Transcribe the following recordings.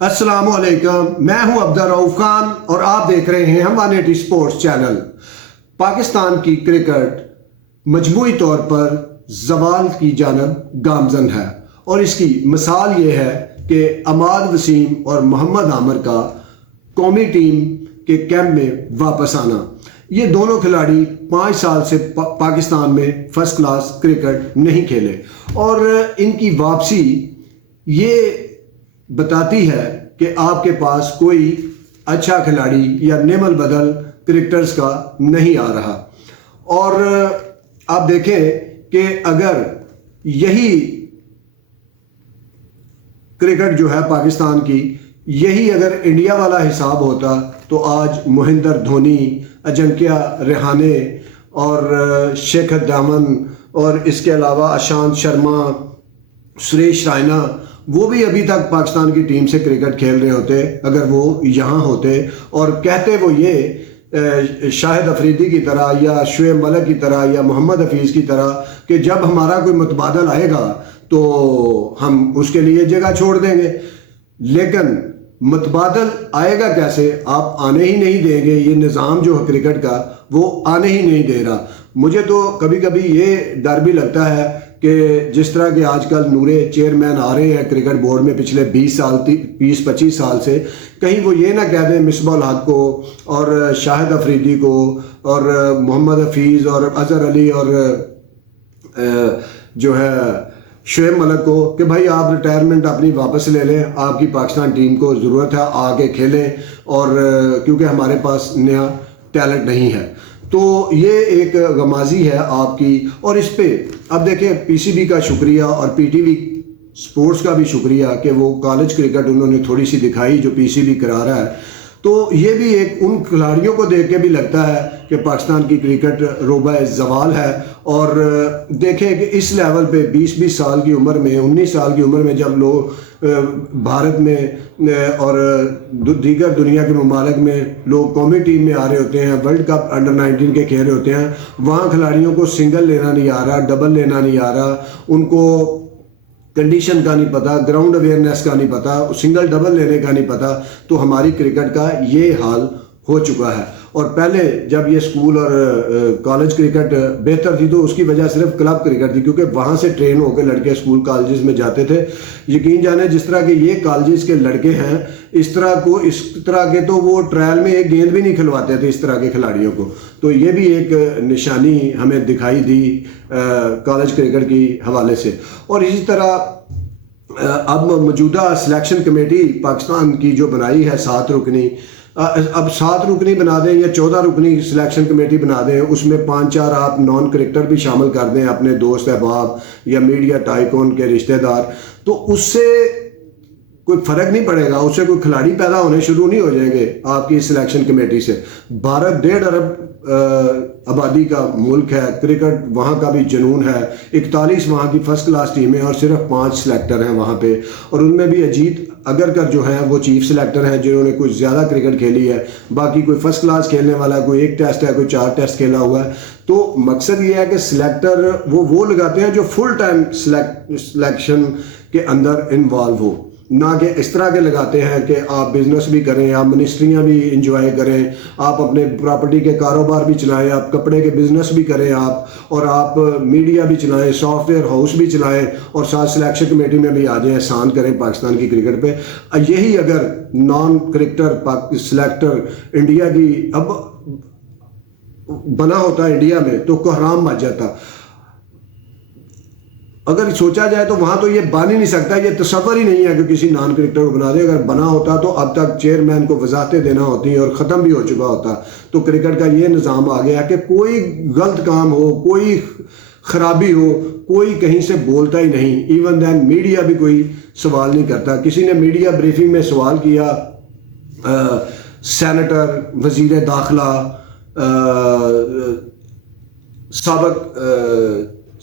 السلام علیکم، میں ہوں عبدالرؤف خان اور آپ دیکھ رہے ہیں ہم 180 سپورٹس چینل۔ پاکستان کی کرکٹ مجموعی طور پر زوال کی جانب گامزن ہے، اور اس کی مثال یہ ہے کہ عماد وسیم اور محمد عامر کا قومی ٹیم کے کیمپ میں واپس آنا۔ یہ دونوں کھلاڑی 5 سال سے پاکستان میں فرسٹ کلاس کرکٹ نہیں کھیلے، اور ان کی واپسی یہ بتاتی ہے کہ آپ کے پاس کوئی اچھا کھلاڑی یا نعم البدل کرکٹرز کا نہیں آ رہا۔ اور آپ دیکھیں کہ اگر یہی کرکٹ جو ہے پاکستان کی، یہی اگر انڈیا والا حساب ہوتا تو آج مہندر دھونی، اجنکیا رہانے اور شیکھر دھون اور اس کے علاوہ اشانت شرما، سریش رائنا، وہ بھی ابھی تک پاکستان کی ٹیم سے کرکٹ کھیل رہے ہوتے اگر وہ یہاں ہوتے، اور کہتے وہ یہ شاہد افریدی کی طرح یا شعیب ملک کی طرح یا محمد حفیظ کی طرح کہ جب ہمارا کوئی متبادل آئے گا تو ہم اس کے لیے جگہ چھوڑ دیں گے۔ لیکن متبادل آئے گا کیسے؟ آپ آنے ہی نہیں دیں گے۔ یہ نظام جو ہے کرکٹ کا وہ آنے ہی نہیں دے رہا۔ مجھے تو کبھی کبھی یہ ڈر بھی لگتا ہے کہ جس طرح کہ آج کل نورے چیئرمین آ رہے ہیں کرکٹ بورڈ میں پچھلے 20-25 سال سے، کہیں وہ یہ نہ کہہ دیں مصباح الحق کو اور شاہد افریدی کو اور محمد حفیظ اور اظہر علی اور جو ہے شعیب ملک کو کہ بھائی آپ ریٹائرمنٹ اپنی واپس لے لیں، آپ کی پاکستان ٹیم کو ضرورت ہے، آگے کھیلیں، اور کیونکہ ہمارے پاس نیا ٹیلنٹ نہیں ہے۔ تو یہ ایک غمازی ہے آپ کی۔ اور اس پہ اب دیکھیں پی سی بی کا شکریہ اور پی ٹی وی سپورٹس کا بھی شکریہ کہ وہ کالج کرکٹ انہوں نے تھوڑی سی دکھائی جو پی سی بی کرا رہا ہے۔ تو یہ بھی ایک ان کھلاڑیوں کو دیکھ کے بھی لگتا ہے کہ پاکستان کی کرکٹ روبہ زوال ہے۔ اور دیکھیں کہ اس لیول پہ 20 سال کی عمر میں، 19 سال کی عمر میں جب لوگ بھارت میں اور دیگر دنیا کے ممالک میں لوگ قومی ٹیم میں آ رہے ہوتے ہیں، ورلڈ کپ انڈر 19 کے کھیل رہے ہوتے ہیں، وہاں کھلاڑیوں کو سنگل لینا نہیں آ رہا، ڈبل لینا نہیں آ رہا، ان کو کنڈیشن کا نہیں پتا، گراؤنڈ اویئرنیس کا نہیں پتا، سنگل ڈبل لینے کا نہیں پتا۔ تو ہماری کرکٹ کا یہ حال ہو چکا ہے۔ اور پہلے جب یہ سکول اور کالج کرکٹ بہتر تھی تو اس کی وجہ صرف کلب کرکٹ تھی، کیونکہ وہاں سے ٹرین ہو کے لڑکے سکول کالجز میں جاتے تھے۔ یقین جانے جس طرح کے یہ کالجز کے لڑکے ہیں، اس طرح کے تو وہ ٹرائل میں ایک گیند بھی نہیں کھلواتے تھے اس طرح کے کھلاڑیوں کو۔ تو یہ بھی ایک نشانی ہمیں دکھائی دی کالج کرکٹ کی حوالے سے۔ اور اسی طرح اب موجودہ سلیکشن کمیٹی پاکستان کی جو بنائی ہے 7 رکنی، اب 7 رکنی بنا دیں یا 14 رکنی سلیکشن کمیٹی بنا دیں، اس میں 5-4 آپ نان کرکٹر بھی شامل کر دیں، اپنے دوست احباب یا میڈیا ٹائکون کے رشتہ دار، تو اس سے کوئی فرق نہیں پڑے گا، اس سے کوئی کھلاڑی پیدا ہونے شروع نہیں ہو جائیں گے آپ کی سلیکشن کمیٹی سے۔ بھارت 1.5 ارب آبادی کا ملک ہے، کرکٹ وہاں کا بھی جنون ہے، 41 وہاں کی فرسٹ کلاس ٹیمیں اور صرف 5 سلیکٹر ہیں وہاں پہ، اور ان میں بھی اجیت اگرکر جو ہیں وہ چیف سلیکٹر ہیں جنہوں نے کچھ زیادہ کرکٹ کھیلی ہے، باقی کوئی فرسٹ کلاس کھیلنے والا کوئی 1 ٹیسٹ ہے، کوئی 4 ٹیسٹ کھیلا ہوا ہے۔ تو مقصد یہ ہے کہ سلیکٹر وہ لگاتے ہیں جو فل ٹائم سلیکشن کے اندر انوالو ہو، نہ کہ اس طرح کے لگاتے ہیں کہ آپ بزنس بھی کریں، آپ منسٹریاں بھی انجوائے کریں، آپ اپنے پراپرٹی کے کاروبار بھی چلائیں، آپ کپڑے کے بزنس بھی کریں، اور آپ میڈیا بھی چلائیں، سافٹ ویئر ہاؤس بھی چلائیں، اور ساتھ سلیکشن کمیٹی میں بھی آ جائیں، احسان کریں پاکستان کی کرکٹ پہ۔ یہی اگر نان کرکٹر سلیکٹر انڈیا کی اب بنا ہوتا انڈیا میں تو کوحرام مچ جاتا۔ اگر سوچا جائے تو وہاں تو یہ بن ہی نہیں سکتا، یہ تصور ہی نہیں ہے کہ کسی نان کرکٹر کو بنا دے۔ اگر بنا ہوتا تو اب تک چیئرمین کو وضاحتیں دینا ہوتی اور ختم بھی ہو چکا ہوتا۔ تو کرکٹ کا یہ نظام آ گیا کہ کوئی غلط کام ہو، کوئی خرابی ہو، کوئی کہیں سے بولتا ہی نہیں، ایون دین میڈیا بھی کوئی سوال نہیں کرتا۔ کسی نے میڈیا بریفنگ میں سوال کیا، سینیٹر، وزیر داخلہ، سابق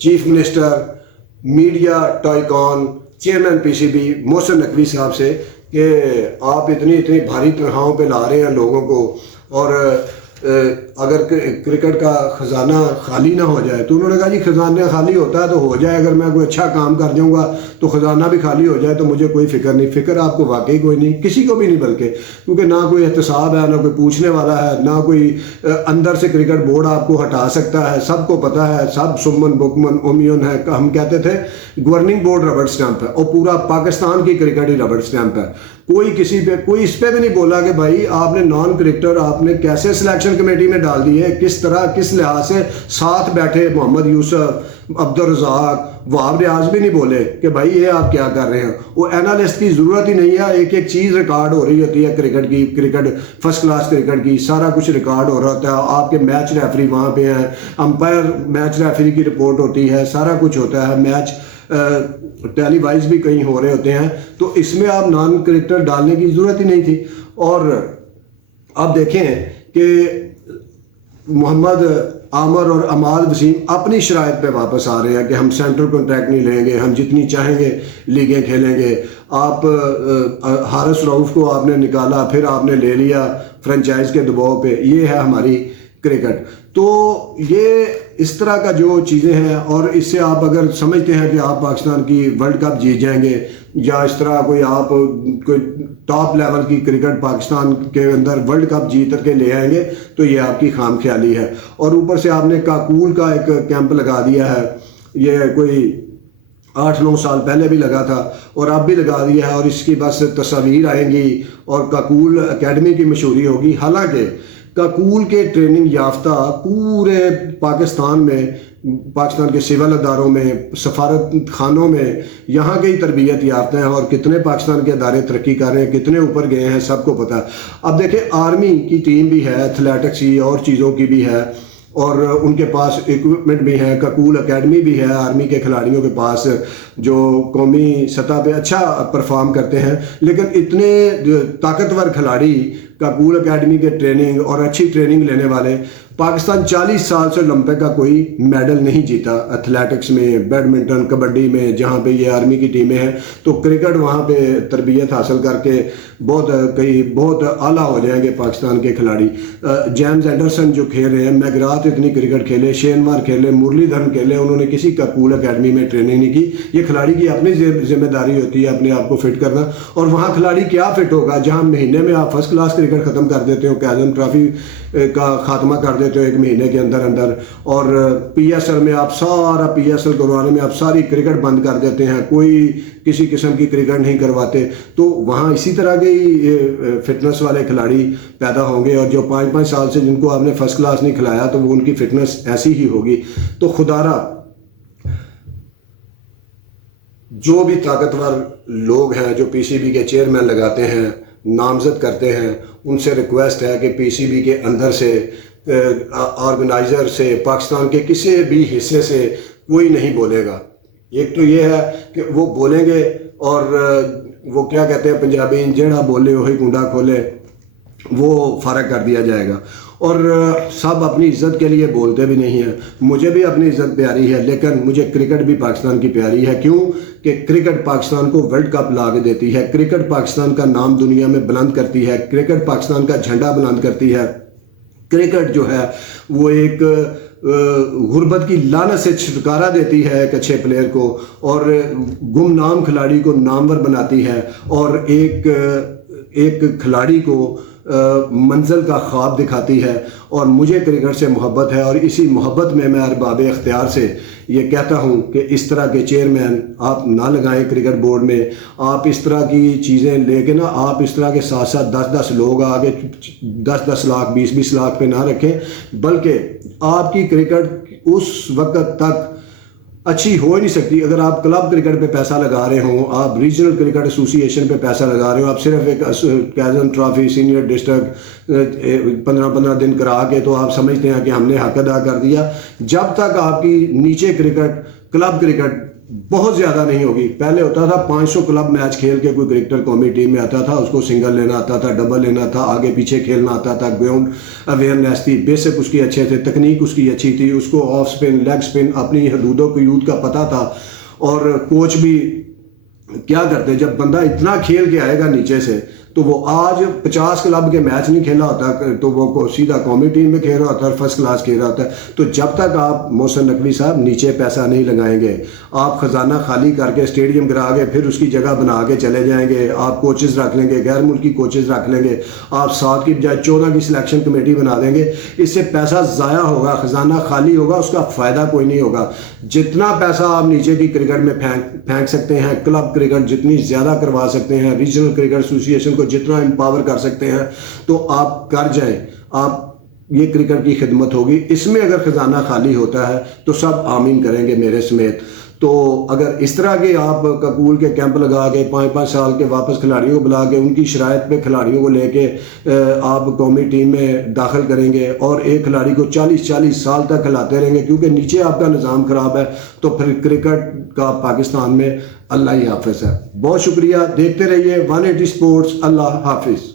chief minister, media tycoon, chairman P C B Mohsin Naqvi صاحب سے کہ آپ اتنی بھاری تنخواہوں پہ لا رہے ہیں لوگوں کو، اور اگر کرکٹ کا خزانہ خالی نہ ہو جائے، تو انہوں نے کہا جی خزانہ خالی ہوتا ہے تو ہو جائے، اگر میں کوئی اچھا کام کر جاؤں گا تو خزانہ بھی خالی ہو جائے تو مجھے کوئی فکر نہیں. فکر آپ کو واقعی کوئی نہیں، کسی کو بھی نہیں، بلکہ کیونکہ نہ کوئی احتساب ہے، نہ کوئی پوچھنے والا ہے، نہ کوئی اندر سے کرکٹ بورڈ آپ کو ہٹا سکتا ہے. سب کو پتہ ہے، سب سمن بکمن اومیون ہے. ہم کہتے تھے گورننگ بورڈ ربڑ سٹیمپ ہے، اور پورا پاکستان کی کرکٹ ہی ربڑ سٹیمپ ہے. کوئی کسی پہ کوئی اس پہ بھی نہیں بولا کہ بھائی آپ نے نان کرکٹر آپ نے کیسے سلیکشن کمیٹی میں ڈال دی ہے، کس طرح کس لحاظ سے. ساتھ بیٹھے محمد یوسف، عبدالرزاق، وہاب ریاض بھی نہیں بولے کہ بھائی یہ آپ کیا کر رہے ہیں. وہ اینالسٹ کی ضرورت ہی نہیں ہے، ایک ایک چیز ریکارڈ ہو رہی ہوتی ہے کرکٹ کی، کرکٹ فرسٹ کلاس کرکٹ کی سارا کچھ ریکارڈ ہو رہا ہوتا ہے. آپ کے میچ ریفری وہاں پہ ہیں، امپائر میچ ریفری کی رپورٹ ہوتی ہے، سارا کچھ ہوتا ہے. میچ ٹیلی وائز بھی کہیں ہو رہے ہوتے ہیں. تو اس میں آپ نان کرکٹر ڈالنے کی ضرورت ہی نہیں تھی. اور اب دیکھیں کہ محمد عامر اور اماد وسیم اپنی شرائط پہ واپس آ رہے ہیں کہ ہم سینٹرل کنٹریکٹ نہیں لیں گے، ہم جتنی چاہیں گے لیگیں کھیلیں گے. آپ حارث رؤف کو آپ نے نکالا، پھر آپ نے لے لیا فرنچائز کے دباؤ پہ. یہ ہے ہماری کرکٹ. تو یہ اس طرح کا جو چیزیں ہیں، اور اس سے آپ اگر سمجھتے ہیں کہ آپ پاکستان کی ورلڈ کپ جیت جائیں گے، یا اس طرح کوئی آپ کوئی ٹاپ لیول کی کرکٹ پاکستان کے اندر ورلڈ کپ جیت کر کے لے آئیں گے، تو یہ آپ کی خام خیالی ہے. اور اوپر سے آپ نے کاکول کا ایک کیمپ لگا دیا ہے، یہ کوئی 8-9 سال پہلے بھی لگا تھا اور اب بھی لگا دیا ہے، اور اس کی بس تصاویر آئیں گی اور کاکول اکیڈمی کی مشہوری ہوگی. حالانکہ کاکول کے ٹریننگ یافتہ پورے پاکستان میں، پاکستان کے سول اداروں میں، سفارت خانوں میں یہاں کے ہی تربیت یافتہ ہیں، اور کتنے پاکستان کے ادارے ترقی کر رہے ہیں، کتنے اوپر گئے ہیں، سب کو پتہ ہے. اب دیکھیں آرمی کی ٹیم بھی ہے، ایتھلیٹکس کی اور چیزوں کی بھی ہے، اور ان کے پاس اکوپمنٹ بھی ہے. کاکول اکیڈمی بھی ہے آرمی کے کھلاڑیوں کے پاس جو قومی سطح پہ اچھا پرفارم کرتے ہیں. لیکن اتنے طاقتور کھلاڑی کاکول اکیڈمی کے ٹریننگ اور اچھی ٹریننگ لینے والے، پاکستان 40 سال سے اولمپک کا کوئی میڈل نہیں جیتا ایتھلیٹکس میں، بیڈمنٹن، کبڈی میں، جہاں پہ یہ آرمی کی ٹیمیں ہیں. تو کرکٹ وہاں پہ تربیت حاصل کر کے بہت اعلیٰ ہو جائیں گے پاکستان کے کھلاڑی. جیمز اینڈرسن جو کھیل رہے ہیں، میگراتھ اتنی کرکٹ کھیلے، شین مار کھیلے، مرلی دھرن کھیلے، انہوں نے کسی کاکول اکیڈمی میں ٹریننگ نہیں کی. یہ کھلاڑی کی اپنی ذمہ داری ہوتی ہے اپنے آپ کو فٹ کرنا. اور وہاں کھلاڑی کیا فٹ ہوگا جہاں مہینے میں آپ فرسٹ کلاس کرکٹ ختم کر دیتے ہو، کیزن ٹرافی کا خاتمہ کر دیتے ہو ایک مہینے کے اندر، اور پی ایس ایل میں آپ سارا پی ایس ایل کروانے میں آپ ساری کرکٹ بند کر دیتے ہیں، کوئی کسی قسم کی کرکٹ نہیں کرواتے. تو وہاں اسی طرح کے فٹنس والے کھلاڑی پیدا ہوں گے، اور جو 5-5 سال سے جن کو آپ نے فرسٹ کلاس نہیں کھلایا تو وہ ان کی فٹنس ایسی ہی ہوگی. تو خدارہ جو بھی طاقتور لوگ ہیں جو پی سی بی کے چیئرمین لگاتے ہیں، نامزد کرتے ہیں، ان سے ریکویسٹ ہے کہ پی سی بی کے اندر سے، آرگنائزر سے، پاکستان کے کسی بھی حصے سے کوئی نہیں بولے گا. ایک تو یہ ہے کہ وہ بولیں گے، اور وہ کیا کہتے ہیں پنجابی، جیڑا بولے وہی کنڈا کھولے، وہ فارغ کر دیا جائے گا. اور سب اپنی عزت کے لیے بولتے بھی نہیں ہیں. مجھے بھی اپنی عزت پیاری ہے، لیکن مجھے کرکٹ بھی پاکستان کی پیاری ہے. کیوں کہ کرکٹ پاکستان کو ورلڈ کپ لا کے دیتی ہے، کرکٹ پاکستان کا نام دنیا میں بلند کرتی ہے، کرکٹ پاکستان کا جھنڈا بلند کرتی ہے. کرکٹ جو ہے وہ ایک غربت کی لعنت سے چھٹکارا دیتی ہے ایک اچھے پلیئر کو، اور گمنام کھلاڑی کو نامور بناتی ہے، اور ایک کھلاڑی کو منزل کا خواب دکھاتی ہے. اور مجھے کرکٹ سے محبت ہے، اور اسی محبت میں ارباب اختیار سے یہ کہتا ہوں کہ اس طرح کے چیئرمین آپ نہ لگائیں کرکٹ بورڈ میں. آپ اس طرح کی چیزیں لے کے نا، آپ اس طرح کے ساتھ ساتھ 10-10 لوگ آگے 10-10 لاکھ 20-20 لاکھ پہ نہ رکھیں، بلکہ آپ کی کرکٹ اس وقت تک اچھی ہو ہی نہیں سکتی اگر آپ کلب کرکٹ پہ پیسہ لگا رہے ہوں، آپ ریجنل کرکٹ ایسوسی ایشن پہ پیسہ لگا رہے ہوں، آپ صرف ایک کیزن ٹرافی سینئر ڈسٹرکٹ 15 دن کرا کے تو آپ سمجھتے ہیں کہ ہم نے حق ادا کر دیا. جب تک آپ کی نیچے کرکٹ، کلب کرکٹ بہت زیادہ نہیں ہوگی. پہلے ہوتا تھا 500 کلب میچ کھیل کے کوئی کرکٹر قومی ٹیم میں آتا تھا، اس کو سنگل لینا آتا تھا، ڈبل لینا تھا، آگے پیچھے کھیلنا آتا تھا، گراؤنڈ اویئرنیس تھی، بیسک اس کی اچھے تھے، تکنیک اس کی اچھی تھی، اس کو آف سپن، لیگ سپن، اپنی حدود و قیود کا پتہ تھا. اور کوچ بھی کیا کرتے، جب بندہ اتنا کھیل کے آئے گا نیچے سے تو وہ آج 50 کلب کے میچ نہیں کھیلا ہوتا تو وہ سیدھا قومی ٹیم میں کھیل رہا ہوتا ہے، فرسٹ کلاس کھیل رہا ہوتا ہے. تو جب تک آپ محسن نقوی صاحب نیچے پیسہ نہیں لگائیں گے، آپ خزانہ خالی کر کے اسٹیڈیم گرا کے پھر اس کی جگہ بنا کے چلے جائیں گے، آپ کوچز رکھ لیں گے، غیر ملکی کوچز رکھ لیں گے، آپ 7 کی بجائے 14 کی سلیکشن کمیٹی بنا دیں گے، اس سے پیسہ ضائع ہوگا، خزانہ خالی ہوگا، اس کا فائدہ کوئی نہیں ہوگا. جتنا پیسہ آپ نیچے کی کرکٹ میں پھینک سکتے ہیں، کلب کرکٹ جتنی زیادہ کروا سکتے ہیں، ریجنل کرکٹ ایسوسی ایشن کو جتنا امپاور کر سکتے ہیں تو آپ کر جائیں. آپ یہ کرکٹ کی خدمت ہوگی. اس میں اگر خزانہ خالی ہوتا ہے تو سب آمین کریں گے میرے سمیت. تو اگر اس طرح کے آپ ککول کے کیمپ لگا کے 5-5 سال کے واپس کھلاڑیوں کو بلا کے ان کی شرائط پہ کھلاڑیوں کو لے کے آپ قومی ٹیم میں داخل کریں گے اور ایک کھلاڑی کو 40 سال تک کھلاتے رہیں گے کیونکہ نیچے آپ کا نظام خراب ہے، تو پھر کرکٹ کا پاکستان میں اللہ ہی حافظ ہے. بہت شکریہ، دیکھتے رہیے 180 سپورٹس. اللہ حافظ.